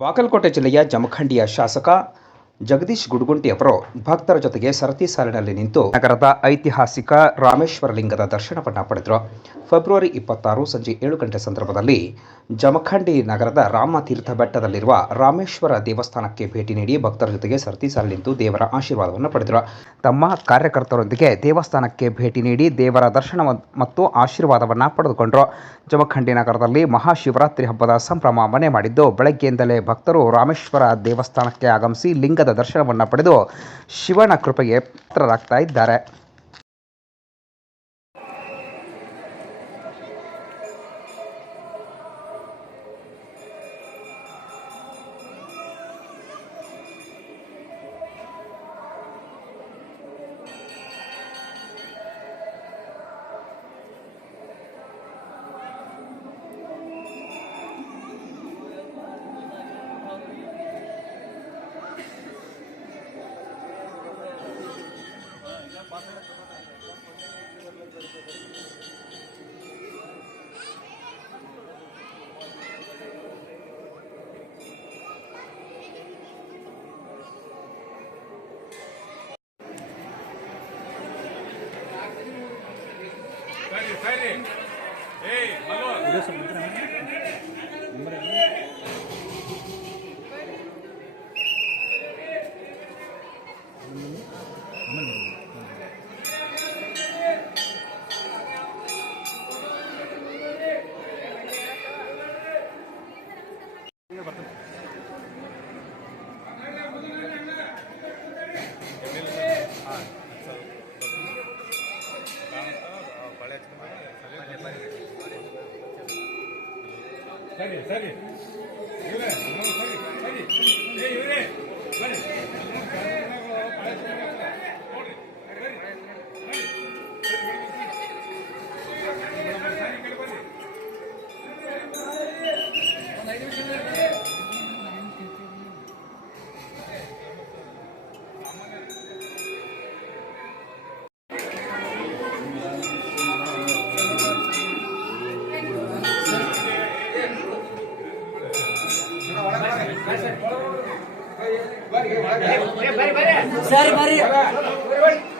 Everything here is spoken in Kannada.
ಬಾಗಲಕೋಟೆ ಜಿಲ್ಲೆಯ ಜಮಖಂಡಿಯ ಶಾಸಕ ಜಗದೀಶ್ ಗುಡಗುಂಟಿ ಅವರು ಭಕ್ತರ ಜೊತೆಗೆ ಸರತಿ ಸಾಲಿನಲ್ಲಿ ನಿಂತು ನಗರದ ಐತಿಹಾಸಿಕ ರಾಮೇಶ್ವರ ಲಿಂಗದ ದರ್ಶನವನ್ನು ಪಡೆದರು. ಫೆಬ್ರವರಿ 26 ಸಂಜೆ 7 ಗಂಟೆ ಸಂದರ್ಭದಲ್ಲಿ ಜಮಖಂಡಿ ನಗರದ ರಾಮತೀರ್ಥ ಬೆಟ್ಟದಲ್ಲಿರುವ ರಾಮೇಶ್ವರ ದೇವಸ್ಥಾನಕ್ಕೆ ಭೇಟಿ ನೀಡಿ ಭಕ್ತರ ಜೊತೆಗೆ ಸರತಿ ಸಾಲಿನಲ್ಲಿ ನಿಂತು ದೇವರ ಆಶೀರ್ವಾದವನ್ನು ಪಡೆದರು. ತಮ್ಮ ಕಾರ್ಯಕರ್ತರೊಂದಿಗೆ ದೇವಸ್ಥಾನಕ್ಕೆ ಭೇಟಿ ನೀಡಿ ದೇವರ ದರ್ಶನ ಮತ್ತು ಆಶೀರ್ವಾದವನ್ನು ಪಡೆದುಕೊಂಡರು. ಜಮಖಂಡಿ ನಗರದಲ್ಲಿ ಮಹಾಶಿವರಾತ್ರಿ ಹಬ್ಬದ ಸಂಭ್ರಮ ಮನೆ ಮಾಡಿದ್ದು, ಬೆಳಗ್ಗೆಯಿಂದಲೇ ಭಕ್ತರು ರಾಮೇಶ್ವರ ದೇವಸ್ಥಾನಕ್ಕೆ ಆಗಮಿಸಿ ಲಿಂಗದ ದರ್ಶನವನ್ನು ಪಡೆದು ಶಿವನ ಕೃಪೆಗೆ ಪಾತ್ರರಾಗ್ತಾ ಇದ್ದಾರೆ. ಸರಿ ಬರ್ರಿ